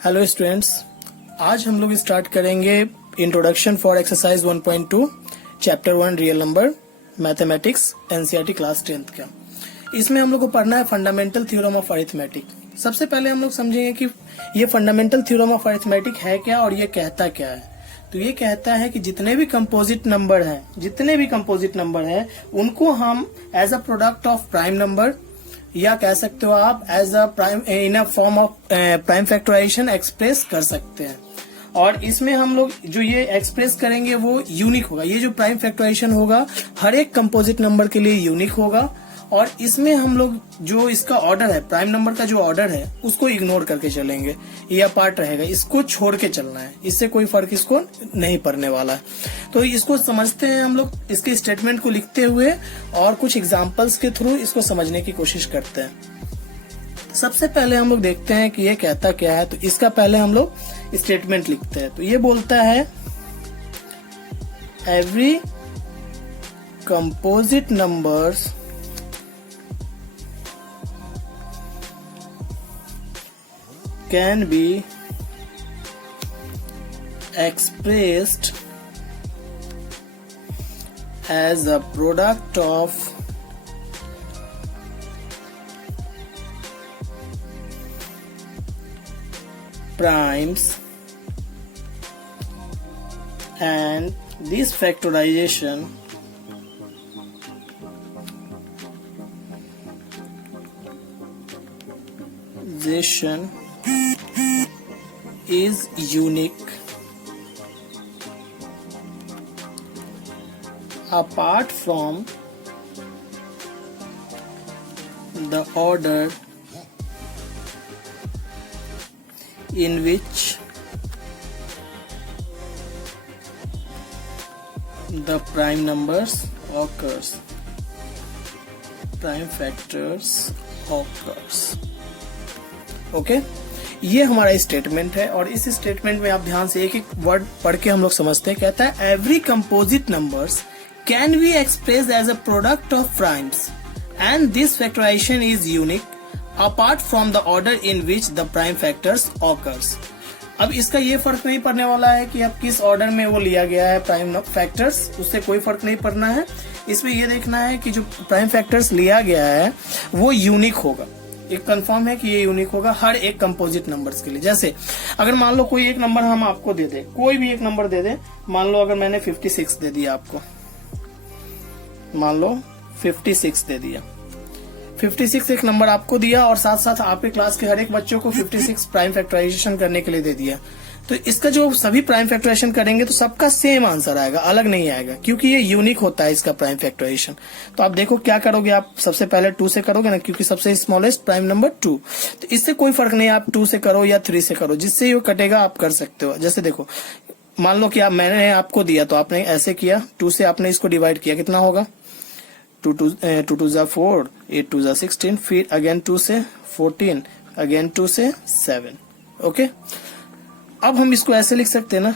Hello students, आज हम लोग स्टार्ट करेंगे introduction for exercise 1.2 chapter 1 real number mathematics NCERT class 10th का। इसमें हम लोग को पढ़ना है फंडामेंटल थ्योरम ऑफ अरिथमेटिक। सबसे पहले हम लोग समझेंगे कि ये फंडामेंटल थ्योरम ऑफ अरिथमेटिक है क्या और ये कहता क्या है। तो ये कहता है कि जितने भी कंपोजिट नंबर हैं उनको हम as a product of prime number या कह सकते हो आप as a prime in a form of prime factorisation express कर सकते हैं। और इसमें हम लोग जो ये एक्सप्रेस करेंगे वो यूनिक होगा। ये जो प्राइम फैक्टराइजेशन होगा हर एक कंपोजिट नंबर के लिए यूनिक होगा। और इसमें हम लोग जो इसका ऑर्डर है, प्राइम नंबर का जो ऑर्डर है उसको इग्नोर करके चलेंगे। ये पार्ट रहेगा, इसको छोड़ के चलना है, इससे कोई फर्क इसको नहीं पड़ने वाला है। तो इसको समझते हैं हम लोग, इसके स्टेटमेंट को लिखते हुए और कुछ एग्जांपल्स के थ्रू इसको समझने की कोशिश करते हैं। सबसे पहले हम लोग देखते हैं कि ये कहता क्या है। तो इसका पहले हम लोग स्टेटमेंट लिखते हैं। तो ये बोलता है every composite numbers can be expressed as a product of primes, and this factorization is unique apart from the order in which the prime numbers occurs, prime factors occurs। Okay, ये हमारा statement है। और इस statement में आप ध्यान से एक एक वर्ड पढ़ के हम लोग समझते हैं। कहता है every composite numbers can be express as a product of primes and this factorisation is unique apart from the order in which the prime factors occurs. अब इसका ये फर्क नहीं पड़ने वाला है कि अब किस ऑर्डर में वो लिया गया है प्राइम फैक्टर्स, उससे कोई फर्क नहीं पड़ना है। इसमें ये देखना है कि जो प्राइम फैक्टर्स लिया गया है वो यूनिक होगा। एक कंफर्म है कि ये यूनिक होगा हर एक कंपोजिट नंबर्स के लिए। जैसे अगर मान लो कोई एक नंबर हम आपको दे दे, कोई भी एक नंबर दे दे, मान लो अगर मैंने 56 दे दिया आपको, मान लो 56 दे दिया, 56 एक नंबर आपको दिया और साथ साथ आपके क्लास के हर एक बच्चों को 56 प्राइम फैक्टराइजेशन करने के लिए दे दिया। तो इसका जो सभी प्राइम फैक्टराइजेशन करेंगे तो सबका सेम आंसर आएगा, अलग नहीं आएगा, क्योंकि ये यूनिक होता है इसका प्राइम फैक्टराइजेशन। तो आप देखो क्या करोगे, आप सबसे पहले 2 से करोगे ना, क्योंकि सबसे स्मॉलेस्ट प्राइम नंबर 2। तो इससे कोई फर्क नहीं, आप 2 से करो या 3 से करो, जिससे ये कटेगा आप कर सकते हो। जैसे देखो, मान लो कि मैंने आपको दिया तो आपने ऐसे किया, 2 से आपने इसको डिवाइड किया, कितना होगा 2 2 जा 4, 8 2 जा 16, फिर अगेन 2 से 14, अगेन 2 से 7। ओके, अब हम इसको ऐसे लिख सकते हैं ना,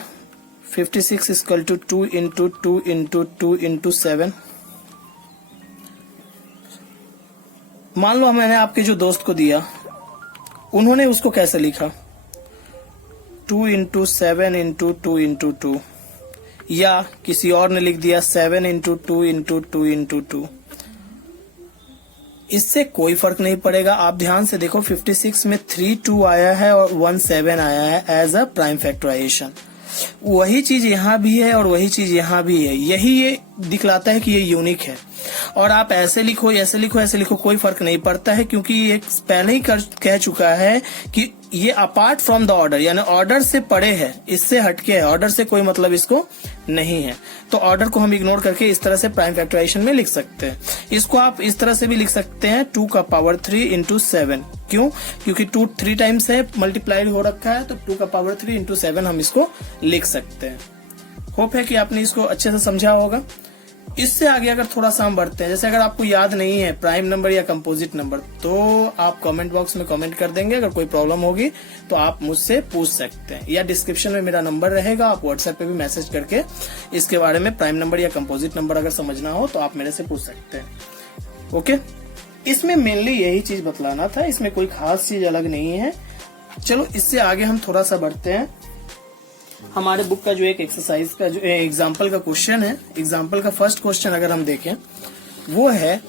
56 equal to 2 into 2 into 2 into 7। मान लो मैंने आपके जो दोस्त को दिया, उन्होंने उसको कैसे लिखा 2 इंटू 7 इंटू 2 इंटू 2, या किसी और ने लिख दिया 7 इंटू 2 इंटू 2 इंटू 2। इससे कोई फर्क नहीं पड़ेगा। आप ध्यान से देखो, 56 में 3 2 आया है और 1 7 आया है एज अ प्राइम फैक्टराइजेशन। वही चीज यहाँ भी है और वही चीज यहाँ भी है। यही ये दिखलाता है कि ये यूनिक है। और आप ऐसे लिखो, ऐसे लिखो, ऐसे लिखो, कोई फर्क नहीं पड़ता है, क्योंकि ये पहले ही कह चुका है कि ये अपार्ट फ्रॉम द ऑर्डर, यानी ऑर्डर से परे है, इससे हटके है, ऑर्डर से कोई मतलब इसको नहीं है। तो ऑर्डर को हम इग्नोर करके इस तरह से प्राइम फैक्टराइजेशन में लिख सकते हैं। इसको आप इस तरह से भी लिख सकते हैं 2 का पावर 3 इंटू 7। क्यों? क्योंकि 2 3 टाइम्स है, मल्टीप्लाइड हो रखा है, तो 2 का पावर 3 इंटू 7 हम इसको लिख सकते हैं। होप है कि आपने इसको अच्छे से समझा होगा। इससे आगे अगर थोड़ा सा हम बढ़ते हैं, जैसे अगर आपको याद नहीं है प्राइम नंबर या कंपोजिट नंबर, तो आप कमेंट बॉक्स में कमेंट कर देंगे। अगर कोई प्रॉब्लम होगी तो आप मुझसे पूछ सकते हैं, या डिस्क्रिप्शन में मेरा नंबर रहेगा, आप व्हाट्सएप पे भी मैसेज करके इसके बारे में प्राइम नंबर या कंपोजिट नंबर अगर समझना हो तो आप मेरे से पूछ सकते हैं। ओके, इसमें मेनली यही चीज बतलाना था, इसमें कोई खास चीज अलग नहीं है। चलो इससे आगे हम थोड़ा सा बढ़ते हैं। हमारे बुक का जो एक एक्सरसाइज का जो एग्जाम्पल का क्वेश्चन है, एग्जाम्पल का फर्स्ट क्वेश्चन अगर हम देखें वो है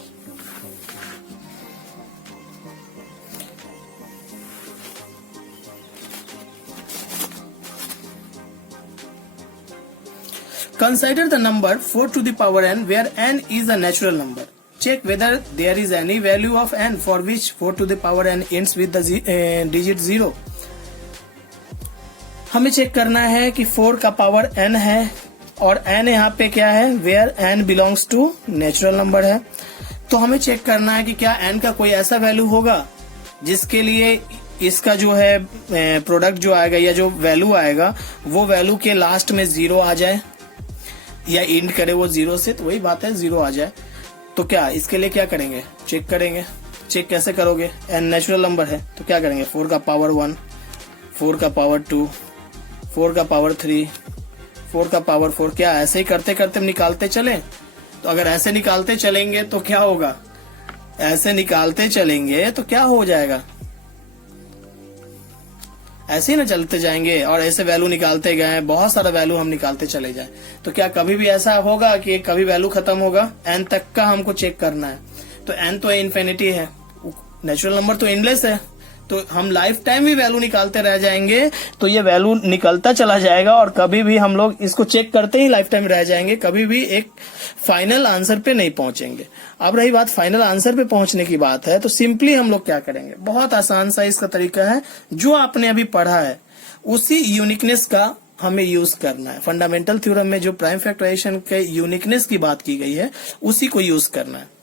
consider the number 4 to the power n where n is a natural number. Check whether there is any value of n for which 4 to the power n ends with the digit 0. हमें check करना है कि 4 का power n है और n यहाँ पे क्या है, where n belongs to natural number है। तो हमें चेक करना है कि क्या n का कोई ऐसा वैल्यू होगा जिसके लिए इसका जो है प्रोडक्ट जो आएगा या जो वैल्यू आएगा वो वैल्यू के लास्ट में 0 आ जाए या इंड करे वो 0 से, तो वही बात है 0 आ जाए। तो क्या इसके लिए क्या करेंगे, चेक करेंगे। चेक कैसे करोगे, n नेचुरल नंबर है तो क्या करेंगे, 4 का पावर 1, 4 का पावर 2, 4 का पावर 3, 4 का पावर 4, क्या ऐसे ही करते करते निकालते चले। तो अगर ऐसे निकालते चलेंगे तो क्या होगा, ऐसे निकालते चलेंगे तो क्या हो जाएगा, ऐसे ही ना चलते जाएंगे और ऐसे वैल्यू निकालते गए, बहुत सारा वैल्यू हम निकालते चले जाएं, तो क्या कभी भी ऐसा होगा कि कभी वैल्यू खत्म होगा। n तक का हमको चेक करना है, तो n तो इन्फिनिटी है, नेचुरल नंबर तो एंडलेस है, तो हम लाइफ टाइम भी वैल्यू निकालते रह जाएंगे, तो ये वैल्यू निकलता चला जाएगा और कभी भी हम लोग इसको चेक करते ही लाइफ टाइम रह जाएंगे, कभी भी एक फाइनल आंसर पे नहीं पहुंचेंगे। अब रही बात फाइनल आंसर पे पहुंचने की बात है, तो सिंपली हम लोग क्या करेंगे, बहुत आसान सा इसका तरीका है, जो आपने अभी पढ़ा है उसी यूनिकनेस का हमें यूज करना है। फंडामेंटल थ्योरम में जो प्राइम फैक्टराइजेशन के यूनिकनेस की बात की गई है उसी को यूज करना है।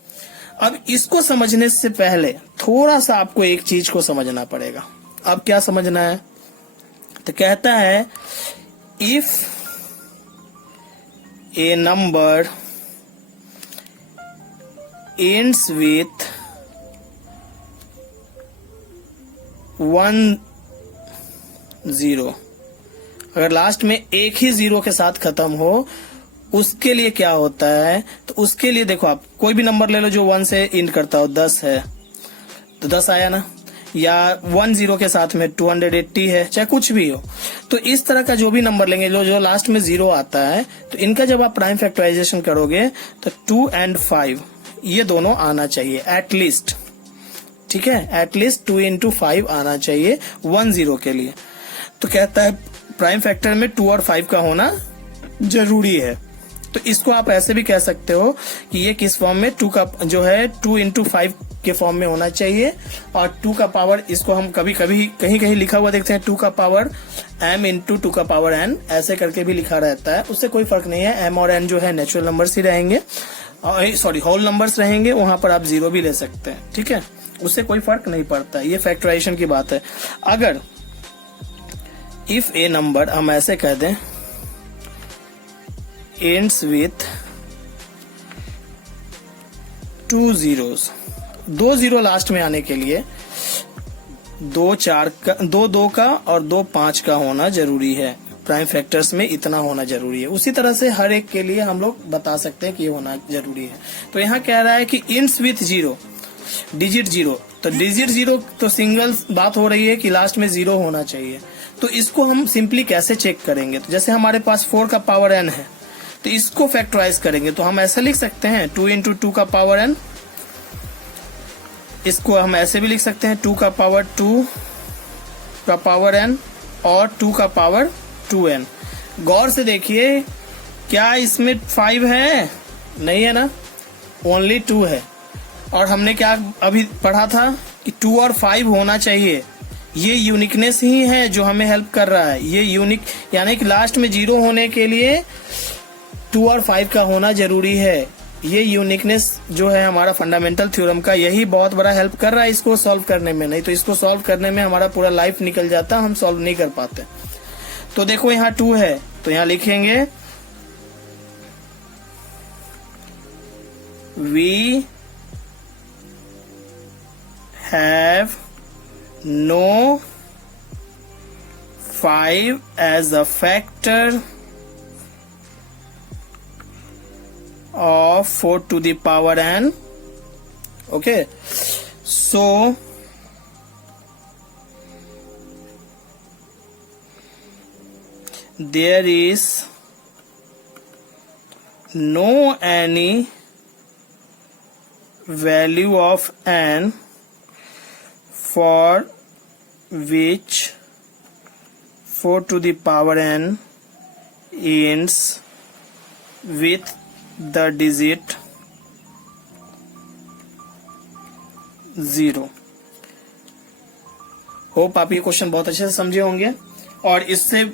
अब इसको समझने से पहले थोड़ा सा आपको एक चीज को समझना पड़ेगा। अब क्या समझना है, तो कहता है if A number ends with 1 0, अगर लास्ट में एक ही 0 के साथ खत्म हो, उसके लिए क्या होता है, तो उसके लिए देखो आप कोई भी नंबर ले लो जो 1 से एंड करता हो, 10 है तो 10 आया ना, या 1 0 के साथ में 280 है, चाहे कुछ भी हो। तो इस तरह का जो भी नंबर लेंगे जो लास्ट में 0 आता है, तो इनका जब आप प्राइम फैक्टराइजेशन करोगे तो 2 और 5 ये दोनों आना चाहिए एटलीस्ट, ठीक है, एटलीस्ट 2 into 5 आना चाहिए 1 0 के लिए। तो कहता है प्राइम फैक्टर में 2 और 5 का होना जरूरी है। तो इसको आप ऐसे भी कह सकते हो कि ये किस फॉर्म में, 2 का जो है 2 into 5 के फॉर्म में होना चाहिए, और 2 का पावर, इसको हम कभी कभी कहीं कहीं लिखा हुआ देखते हैं 2 का पावर m into 2 का पावर n, ऐसे करके भी लिखा रहता है, उससे कोई फर्क नहीं है। m और n जो है नेचुरल नंबर्स ही रहेंगे, सॉरी होल नंबर्स रहेंगे, वहां पर आप 0 भी ले सकते हैं, ठीक है, उससे कोई फर्क नहीं पड़ता। ये फैक्टराइजेशन की बात है। अगर इफ ए नंबर हम ऐसे कह दें ends with 2 zeros, 2 0 लास्ट में आने के लिए 2 4 का, 2 2 का और 2 5 का होना जरूरी है। प्राइम फैक्टर्स में इतना होना जरूरी है। उसी तरह से हर एक के लिए हम लोग बता सकते हैं कि ये होना जरूरी है। तो यहाँ कह रहा है कि ends with 0, डिजिट 0, तो डिजिट 0 तो सिंगल बात हो रही है कि लास्ट में 0 होना चाहिए। तो इसको हम सिंपली कैसे चेक करेंगे, तो जैसे हमारे पास 4 का पावर n है, तो इसको फैक्टराइज करेंगे तो हम ऐसे लिख सकते हैं 2 into 2 का पावर n, इसको हम ऐसे भी लिख सकते हैं 2 का पावर 2 का पावर n और 2 का पावर 2n। गौर से देखिए, क्या इसमें 5 है, नहीं है ना, ओनली 2 है। और हमने क्या अभी पढ़ा था कि 2 और 5 होना चाहिए। ये यूनिकनेस ही है जो हमें हेल्प कर रहा है। ये यूनिक यानी कि लास्ट में 0 होने के लिए 2 और 5 का होना जरूरी है। ये यूनिकनेस जो है हमारा फंडामेंटल थ्योरम का, यही बहुत बड़ा हेल्प कर रहा है इसको सॉल्व करने में। नहीं तो इसको सॉल्व करने में हमारा पूरा लाइफ निकल जाता, हम सॉल्व नहीं कर पाते। तो देखो यहाँ 2 है, तो यहाँ लिखेंगे we have no 5 as a factor of 4 to the power n. Okay, so there is no any value of n for which 4 to the power n ends with the digit 0। Hope आप ये question बहुत अच्छे से समझे होंगे। और इससे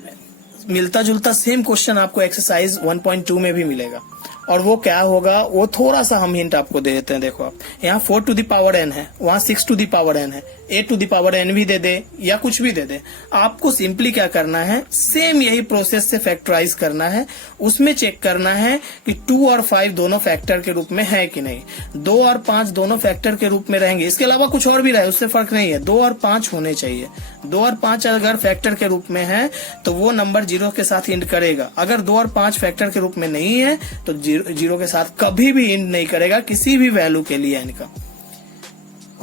मिलता जुलता सेम क्वेश्चन आपको एक्सरसाइज 1.2 में भी मिलेगा। और वो क्या होगा, वो थोड़ा सा हम हिंट आपको दे देते हैं। देखो आप यहाँ 4 टू द पावर n है, वहां 6 टू द पावर n है, 8 टू द पावर n भी दे दे या कुछ भी दे दे, आपको सिंपली क्या करना है, सेम यही प्रोसेस से फैक्टराइज करना है। उसमें चेक करना है कि 2 और 5 दोनों फैक्टर के रूप में है कि नहीं। 2 और 5 दोनों फैक्टर के रूप में रहेंगे, इसके अलावा कुछ और भी रहे उससे फर्क नहीं है, 2 और 5 होने चाहिए। 2 और 5 अगर फैक्टर के रूप में है तो वो नंबर 0 के साथ इंड करेगा। अगर 2 और 5 फैक्टर के रूप में नहीं है तो 0 के साथ कभी भी इंड नहीं करेगा किसी भी वैल्यू के लिए इनका।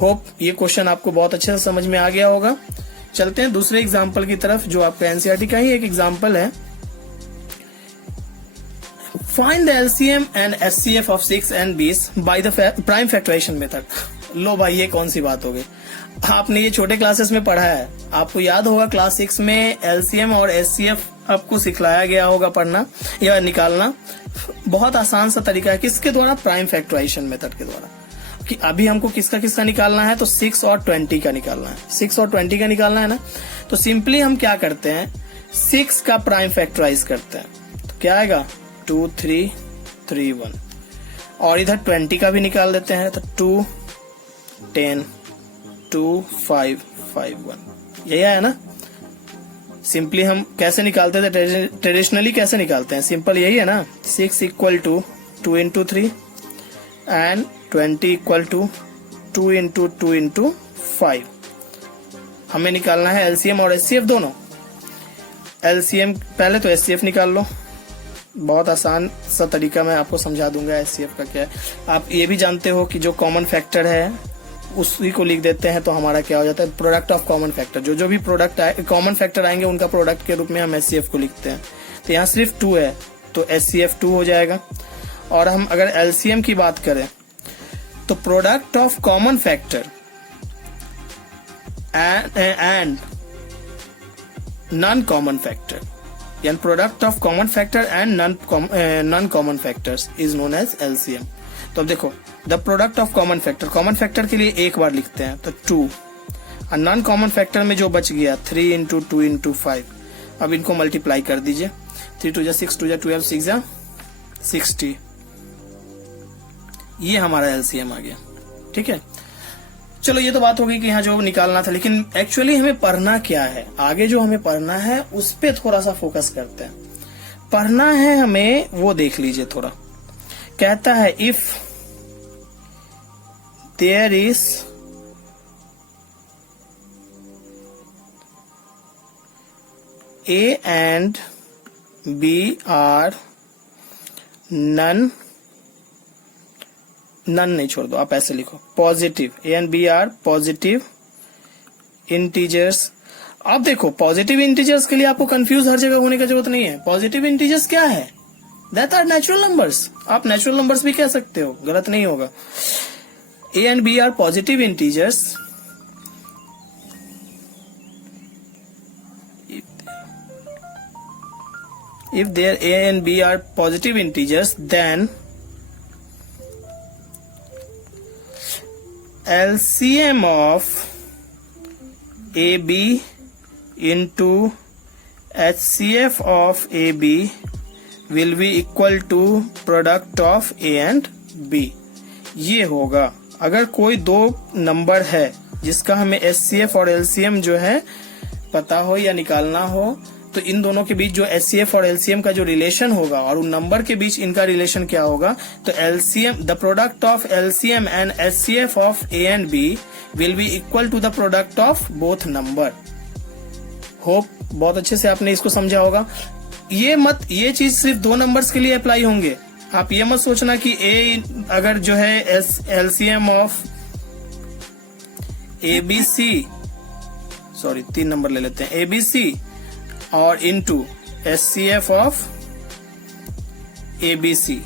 होप ये क्वेश्चन आपको बहुत अच्छे से समझ में आ गया होगा। चलते हैं दूसरे एग्जाम्पल की तरफ जो आपका एनसीईआरटी का ही एक एग्जाम्पल है। Find the LCM and HCF of 6 and 20 by the prime factorisation method. लो भाई ये कौन सी बात हो गई, आपने ये छोटे क्लासेस में पढ़ा है, आपको याद होगा क्लास 6 में एलसीएम और एचसीएफ आपको सिखलाया गया होगा पढ़ना या निकालना। बहुत आसान सा तरीका है, किसके द्वारा, प्राइम फैक्टराइजेशन मेथड के द्वारा। कि अभी हमको किसका किसका निकालना है, तो 6 और 20 का निकालना है। 6 और 20 का निकालना है ना, तो सिंपली हम क्या करते हैं, 6 का प्राइम फैक्टराइज करते हैं तो क्या आएगा 2 3 3 1, और इधर 20 का भी निकाल देते हैं तो 2 10 2 5 5 1, यही आया ना। सिंपली हम कैसे निकालते थे, ट्रेडिशनली कैसे निकालते हैं, सिंपल यही है ना। 6 equal to 2 into 3 and 20 equal to 2 into 2 into 5। हमें निकालना है एलसीएम और एचसीएफ दोनों। एलसीएम पहले तो एचसीएफ निकाल लो, बहुत आसान सा तरीका मैं आपको समझा दूंगा एचसीएफ का क्या है। आप ये भी जानते हो कि जो कॉमन फैक्टर है उसी को लिख देते हैं तो हमारा क्या हो जाता है, प्रोडक्ट ऑफ कॉमन फैक्टर। जो भी प्रोडक्ट कॉमन फैक्टर आएंगे उनका प्रोडक्ट के रूप में हम एचसीएफ को लिखते हैं। तो यहाँ सिर्फ 2 है तो एचसीएफ 2 हो जाएगा। और हम अगर एलसीएम की बात करें तो product of common factor and non common factor, यानी product of common factor and non common factors is known as LCM. तो अब देखो the product of common factor के लिए एक बार लिखते हैं तो 2, और नॉन कॉमन फैक्टर में जो बच गया 3 इंटू 2 इंटू 5। अब इनको मल्टीप्लाई कर दीजिए, 3 2 6 2 12 6 60, ये हमारा एलसीएम आ गया। ठीक है, चलो ये तो बात हो गई कि यहाँ जो निकालना था, लेकिन एक्चुअली हमें पढ़ना क्या है, आगे जो हमें पढ़ना है उस पे थोड़ा सा फोकस करते हैं। पढ़ना है हमें वो देख लीजिए थोड़ा। कहता है if there is a and b are non नहीं छोड़ दो, आप ऐसे लिखो positive, a and b are positive integers. आप देखो पॉजिटिव इंटीजर्स के लिए आपको कंफ्यूज हर जगह होने की जरूरत नहीं है। पॉजिटिव इंटीजर्स क्या है, दैट आर नेचुरल नंबर्स। आप नेचुरल नंबर्स भी कह सकते हो, गलत नहीं होगा। A and b are positive integers if their a and b are positive integers, then LCM of AB into HCF of AB will be equal to product of A and B। ये होगा अगर कोई दो number है जिसका हमें HCF और LCM जो है पता हो या निकालना हो, तो इन दोनों के बीच जो HCF और LCM का जो रिलेशन होगा और उन नंबर के बीच इनका रिलेशन क्या होगा, तो LCM the product of LCM and HCF ऑफ A and B will be equal to the product of both number. Hope बहुत अच्छे से आपने इसको समझा होगा। ये चीज सिर्फ दो नंबर्स के लिए अप्लाई होंगे। आप ये मत सोचना कि A अगर जो है LCM of ABC, sorry 3 number ले लेते हैं, ABC और into HCF of ABC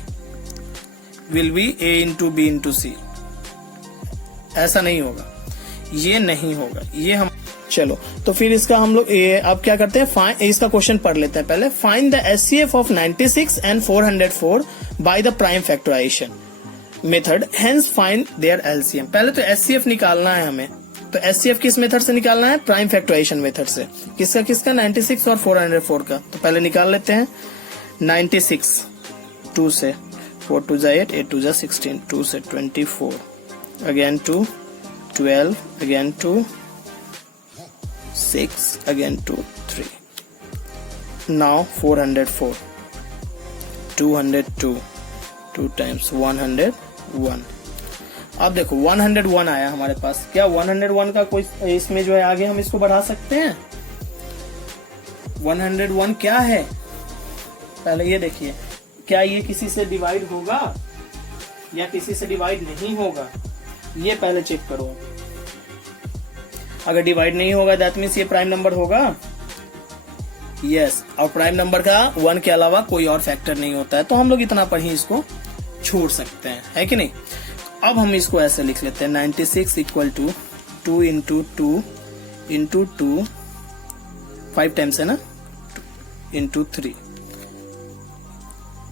will be A into B into C। ऐसा नहीं होगा, ये नहीं होगा, ये हम चलो तो फिर इसका हम लोग अब क्या करते हैं, इसका क्वेश्चन पढ़ लेते हैं पहले। Find the HCF of 96 and 404 by the prime factorisation method, hence find their LCM। पहले तो HCF निकालना है हमें, तो HCF किस मेथड से निकालना है, प्राइम फैक्टराइजेशन मेथड से। किसका किसका, 96 और 404 का। तो पहले निकाल लेते हैं 96 2 से, 4 2 जा 8, 8 2 जा 16, 2 से 24, again 2 12, again 2 6, again 2 3, now 404, 202, 2 times 101। अब देखो 101 आया हमारे पास। क्या 101 का कोई इसमें जो है आगे हम इसको बढ़ा सकते हैं? 101 क्या है, पहले ये देखिए, क्या ये किसी से डिवाइड होगा या किसी से डिवाइड नहीं होगा, ये पहले चेक करो। अगर डिवाइड नहीं होगा दैट मीन्स ये प्राइम नंबर होगा, यस। और प्राइम नंबर का 1 के अलावा कोई और फैक्टर नहीं होता है, तो हम लोग इतना पर ही इसको छोड़ सकते हैं, है कि नहीं। अब हम इसको ऐसे लिख लेते हैं 96 equal to 2 into 2 into 2, 5 times है ना, इंटू 3,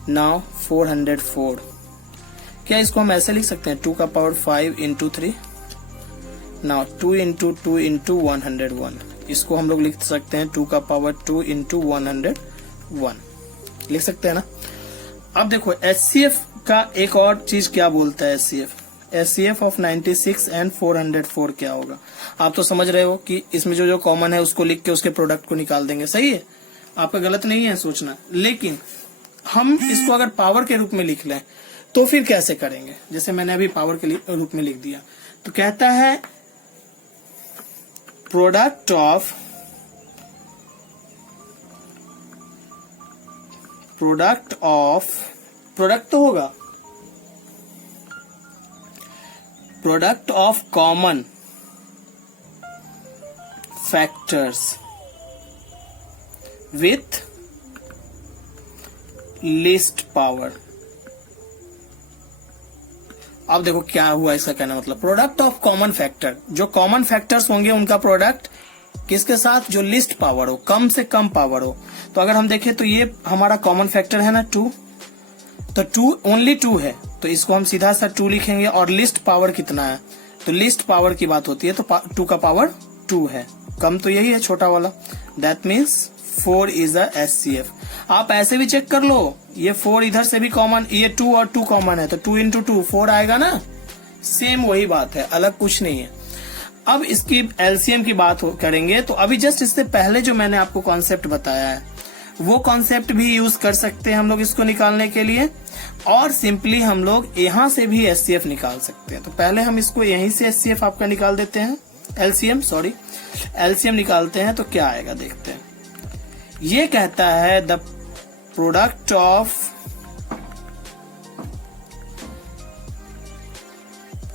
नाउ 404। क्या इसको हम ऐसे लिख सकते हैं 2 का power 5 into 3, now 2 into 2 into 101। इसको हम लोग लिख सकते हैं 2 का पावर 2 इंटू 101, लिख सकते हैं ना। अब देखो HCF का एक और चीज क्या बोलता है, HCF ऑफ 96 एंड 404 क्या होगा। आप तो समझ रहे हो कि इसमें जो जो कॉमन है उसको लिख के उसके प्रोडक्ट को निकाल देंगे, सही है, आपका गलत नहीं है सोचना। लेकिन हम इसको अगर पावर के रूप में लिख लें तो फिर कैसे करेंगे, जैसे मैंने अभी पावर के रूप में लिख दिया, तो कहता है प्रोडक्ट ऑफ प्रोडक्ट तो होगा, product of common factors with least power. अब देखो क्या हुआ, इसका कहना मतलब प्रोडक्ट ऑफ कॉमन फैक्टर, जो कॉमन फैक्टर्स होंगे उनका प्रोडक्ट किसके साथ, जो लिस्ट पावर हो, कम से कम पावर हो। तो अगर हम देखें तो ये हमारा कॉमन फैक्टर है ना 2, तो 2 ओनली 2 है, तो इसको हम सीधा सा 2 लिखेंगे। और लिस्ट पावर कितना है, तो लिस्ट पावर की बात होती है तो 2 का पावर 2 है, कम तो यही है छोटा वाला, that means 4 is a HCF। आप ऐसे भी चेक कर लो, ये 4 इधर से भी कॉमन, ये 2 और 2 कॉमन है, तो 2 इंटू 2 4 आएगा ना, सेम वही बात है, अलग कुछ नहीं है। अब इसकी LCM की बात करेंगे तो अभी जस्ट इससे पहले जो मैंने आपको कॉन्सेप्ट बताया है वो कॉन्सेप्ट भी यूज कर सकते हैं हम लोग इसको निकालने के लिए, और सिंपली हम लोग यहां से भी HCF निकाल सकते हैं। तो पहले हम इसको यहीं से HCF आपका निकाल देते हैं, LCM निकालते हैं, तो क्या आएगा देखते हैं। ये कहता है the product of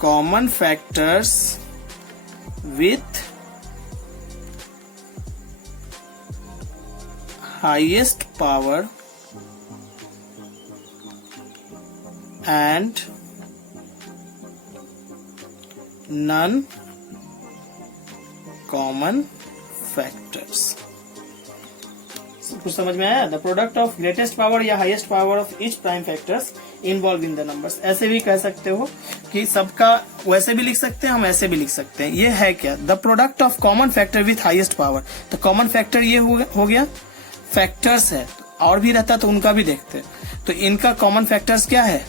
common factors with highest power and non common factors. कुछ समझ में आया? The product of greatest power या highest power of each prime factors involve in the numbers. ऐसे भी कह सकते हो कि सबका वैसे भी लिख सकते हैं, हम ऐसे भी लिख सकते हैं। ये है क्या, the product of common factor with highest power. तो कॉमन फैक्टर ये हो गया, फैक्टर्स है और भी रहता तो उनका भी देखते। तो इनका कॉमन फैक्टर्स क्या है,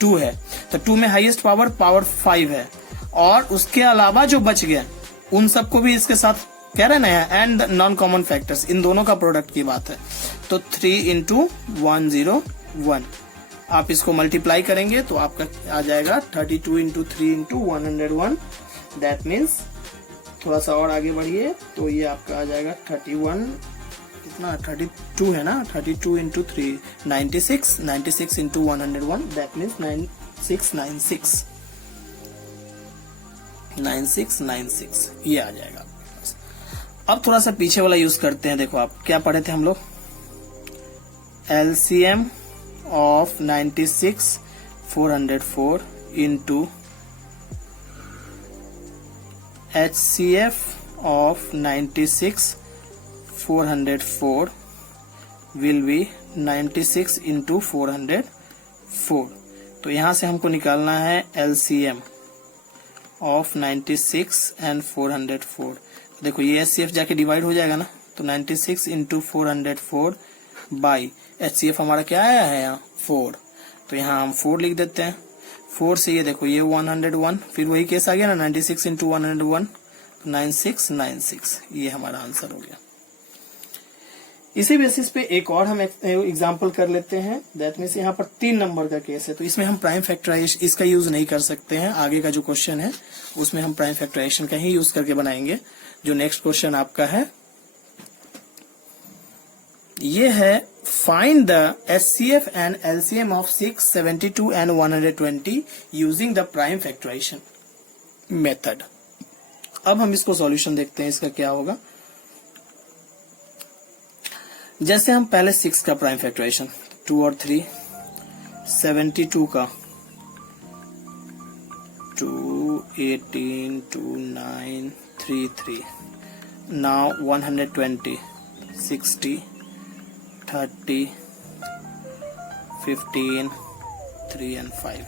2 है, तो 2 में हाईएस्ट पावर 5 है, और उसके अलावा जो बच गया उन सबको भी इसके साथ कह रहे ना, एंड नॉन कॉमन फैक्टर्स, इन दोनों का प्रोडक्ट की बात है। तो 3 इंटू 101, आप इसको मल्टीप्लाई करेंगे तो आपका आ जाएगा 32 इंटू 3 इंटू 101, दैट मीन्स थोड़ा सा और आगे बढ़िए तो ये आपका आ जाएगा 31, कितना 32 है ना, 32 इंटू 3 96 इंटू 101, दैट मीन्स 9696 ये आ जाएगा। अब थोड़ा सा पीछे वाला यूज करते हैं। देखो आप क्या पढ़े थे हम लोग, LCM of 96 404 into HCF of 96 404 will be 96 into 404। तो यहाँ से हमको निकालना है LCM of 96 and 404। देखो ये HCF जाके डिवाइड हो जाएगा ना, तो 96 into 404 बाई HCF हमारा क्या आया है यहाँ 4, तो यहाँ हम 4 लिख देते हैं। 4 से ये देखो ये 101, फिर वही केस आ गया ना 96 into 101, तो 9696, ये हमारा आंसर हो गया। इसी बेसिस पे एक और हम एग्जांपल कर लेते हैं। दैट मीन्स यहाँ पर 3 नंबर का केस है, तो इसमें हम प्राइम फैक्टराइजेशन इसका यूज नहीं कर सकते हैं। आगे का जो क्वेश्चन है उसमें हम प्राइम फैक्टराइजेशन का ही यूज करके बनाएंगे। जो नेक्स्ट क्वेश्चन आपका है ये है, find the HCF and LCM of 6, 72 and 120 using the prime factorisation method. अब हम इसको सॉल्यूशन देखते हैं, इसका क्या होगा। जैसे हम पहले 6 का प्राइम फैक्टराइजेशन 2 और 3, 72 का 2, 18, 2, 9, 3, 3, नाउ 120, 60, 30, 15, 3 and 5।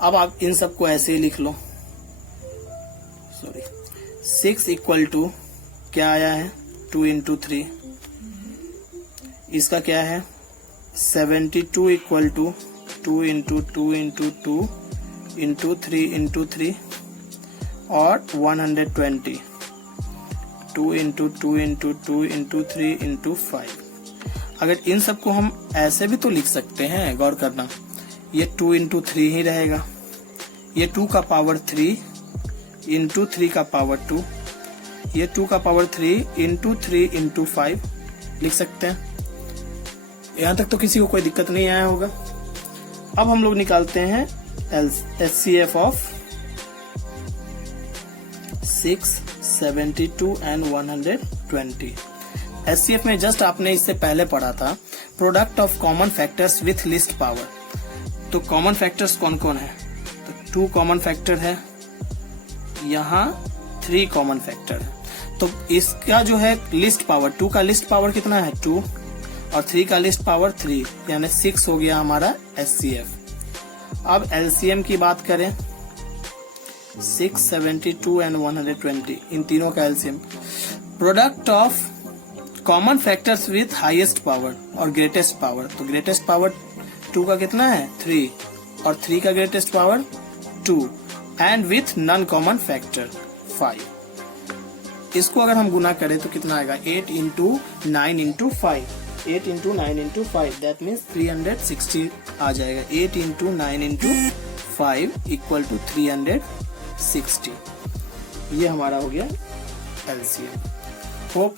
अब आप इन सबको ऐसे ही लिख लो। सॉरी, 6 इक्वल टू क्या आया है 2 into 3, इसका क्या है 72 equal to 2 into 2 into 2 into 3 into 3 और 120 2 into 2 into 2 into 3 into 5। अगर इन सबको हम ऐसे भी तो लिख सकते हैं, गौर करना, ये 2 into 3 ही रहेगा, ये 2 का पावर 3 into 3 का पावर 2, ये 2 का पावर 3 into 3 into 5 लिख सकते हैं। यहाँ तक तो किसी को कोई दिक्कत नहीं आया होगा। अब हम लोग निकालते हैं HCF ऑफ 6, 72 एंड 120। HCF में जस्ट आपने इससे पहले पढ़ा था product of common factors with list power. तो कॉमन फैक्टर्स कौन कौन है, तो 2 कॉमन फैक्टर है, यहाँ 3 कॉमन फैक्टर है। तो इसका जो है लिस्ट पावर, 2 का लिस्ट पावर कितना है 2 और 3 का लिस्ट पावर 3, यानी 6 हो गया हमारा HCF। अब LCM की बात करें, 6, 72 एंड 120, इन तीनों का LCM, product of common factors with highest power और ग्रेटेस्ट पावर। तो ग्रेटेस्ट पावर 2 का कितना है 3 और 3 का greatest power 2 and with non common factor 5। इसको अगर हम गुना करें तो कितना आएगा 8 into 9 into 5, 8 into 9 into 5, that means 360 आ जाएगा। 8 into 9 into 5 इक्वल टू 360। ये हमारा हो गया LCM। होप